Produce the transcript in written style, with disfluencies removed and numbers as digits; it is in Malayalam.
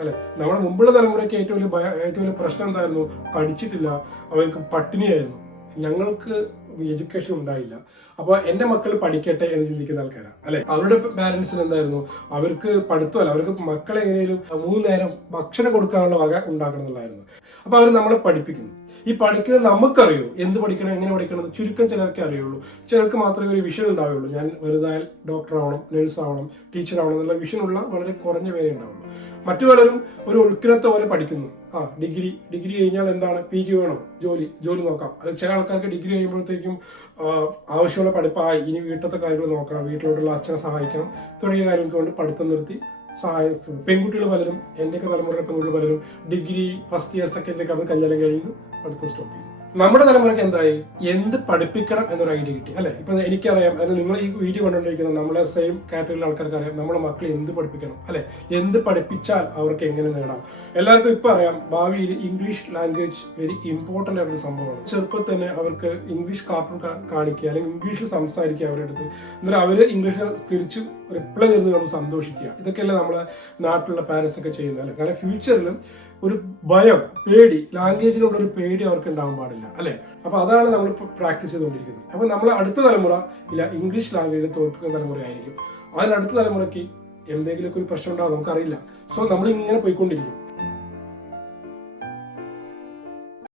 അല്ലെ? നമ്മുടെ മുമ്പുള്ള തലമുറയ്ക്ക് ഏറ്റവും വലിയ പ്രശ്നം എന്തായിരുന്നു? പഠിച്ചിട്ടില്ല, അവർക്ക് പട്ടിണിയായിരുന്നു. ഞങ്ങൾക്ക് എഡ്യൂക്കേഷൻ ഉണ്ടായില്ല. അപ്പോൾ എന്റെ മക്കൾ പഠിക്കട്ടെ എന്ന് ചിന്തിക്കുന്ന ആൾക്കാരാണ്, അല്ലെ? അവരുടെ പാരന്റ്സിന് എന്തായിരുന്നു? അവർക്ക് പഠിത്തമല്ല, അവർക്ക് മക്കളെ എങ്ങനെയും 3 നേരം ഭക്ഷണം കൊടുക്കാനുള്ള വക ഉണ്ടാക്കണം എന്നുള്ളതായിരുന്നു. അപ്പൊ അവർ നമ്മളെ പഠിപ്പിക്കുന്നു. ഈ പഠിക്കുന്നത് നമുക്കറിയോ എന്ത് പഠിക്കണം, എങ്ങനെ പഠിക്കണം എന്ന് ചുരുക്കം ചിലർക്കേ അറിയുള്ളൂ. ചിലർക്ക് മാത്രമേ ഒരു വിഷൻ ഉണ്ടാവുള്ളൂ. ഞാൻ വലുതായാൽ ഡോക്ടർ ആവണം, നഴ്സ് ആവണം, ടീച്ചർ ആവണം എന്നുള്ള വിഷനുള്ള വളരെ കുറഞ്ഞ പേരേ ഉണ്ടാവുള്ളൂ. മറ്റു പലരും ഒരു ഒഴുക്കിനത്തെ പോലെ പഠിക്കുന്നു. ഡിഗ്രി കഴിഞ്ഞാൽ എന്താണ്? PG വേണം, ജോലി നോക്കാം. അത് ചില ആൾക്കാർക്ക് ഡിഗ്രി കഴിയുമ്പോഴത്തേക്കും ആവശ്യമുള്ള പഠിപ്പായി, ഇനി വീട്ടിലത്തെ കാര്യങ്ങൾ നോക്കണം, വീട്ടിലോട്ടുള്ള അച്ഛനെ സഹായിക്കണം തുടങ്ങിയ കാര്യങ്ങൾക്ക് കൊണ്ട് പഠിത്തം നിർത്തി പെൺകുട്ടികൾ പലരും, എന്റെയൊക്കെ തലമുറയിലെ പെൺകുട്ടികൾ പലരും degree first year second year കല്യാണം കഴിഞ്ഞു, പഠിത്തം സ്റ്റോപ്പ് ചെയ്തു. നമ്മുടെ തലമുറയ്ക്ക് എന്തായി? എന്ത് പഠിപ്പിക്കണം എന്നൊരു ഐഡിയ കിട്ടി, അല്ലെ? ഇപ്പൊ എനിക്കറിയാം, അല്ലെങ്കിൽ നിങ്ങൾ ഈ വീഡിയോ കണ്ടുകൊണ്ടിരിക്കുന്ന നമ്മളെ സെയിം കാറ്റഗറിയിലെ ആൾക്കാർക്ക് അറിയാം, നമ്മുടെ മക്കളെ എന്ത് പഠിപ്പിക്കണം, അല്ലെ? എന്ത് പഠിപ്പിച്ചാൽ അവർക്ക് എങ്ങനെ നേടാം. എല്ലാവർക്കും ഇപ്പൊ അറിയാം, ഭാവിയിൽ ഇംഗ്ലീഷ് ലാംഗ്വേജ് വെരി ഇമ്പോർട്ടന്റ് ആയിട്ടുള്ള സംഭവമാണ്. ചെറുപ്പത്തിൽ തന്നെ അവർക്ക് ഇംഗ്ലീഷ് കാർട്ടൂൺ കാണിക്കുക, അല്ലെങ്കിൽ ഇംഗ്ലീഷിൽ സംസാരിക്കുക അവരുടെ അടുത്ത്, എന്നിട്ട് അവര് ഇംഗ്ലീഷിൽ തിരിച്ചു റിപ്ലൈ തരുന്നത് നമ്മൾ സന്തോഷിക്കുക. ഇതൊക്കെയല്ലേ നമ്മളെ നാട്ടിലുള്ള പാരന്റ്സ് ഒക്കെ ചെയ്യുന്നത്, അല്ലെ? കാരണം ഫ്യൂച്ചറിലും ഒരു ഭയം, പേടി, ലാംഗ്വേജിനുള്ള ഒരു പേടി അവർക്ക് ഉണ്ടാവാൻ പാടില്ല, അല്ലെ? അപ്പൊ അതാണ് നമ്മൾ പ്രാക്ടീസ് ചെയ്തുകൊണ്ടിരിക്കുന്നത്. അപ്പൊ നമ്മൾ അടുത്ത തലമുറ ഇല്ല ഇംഗ്ലീഷ് ലാംഗ്വേജിൽ തോൽക്കുന്ന തലമുറയായിരിക്കും. അതിനടുത്ത തലമുറയ്ക്ക് എന്തെങ്കിലുമൊക്കെ ഒരു പ്രശ്നം ഉണ്ടാവും, നമുക്കറിയില്ല. സോ നമ്മൾ ഇങ്ങനെ പോയിക്കൊണ്ടിരിക്കും.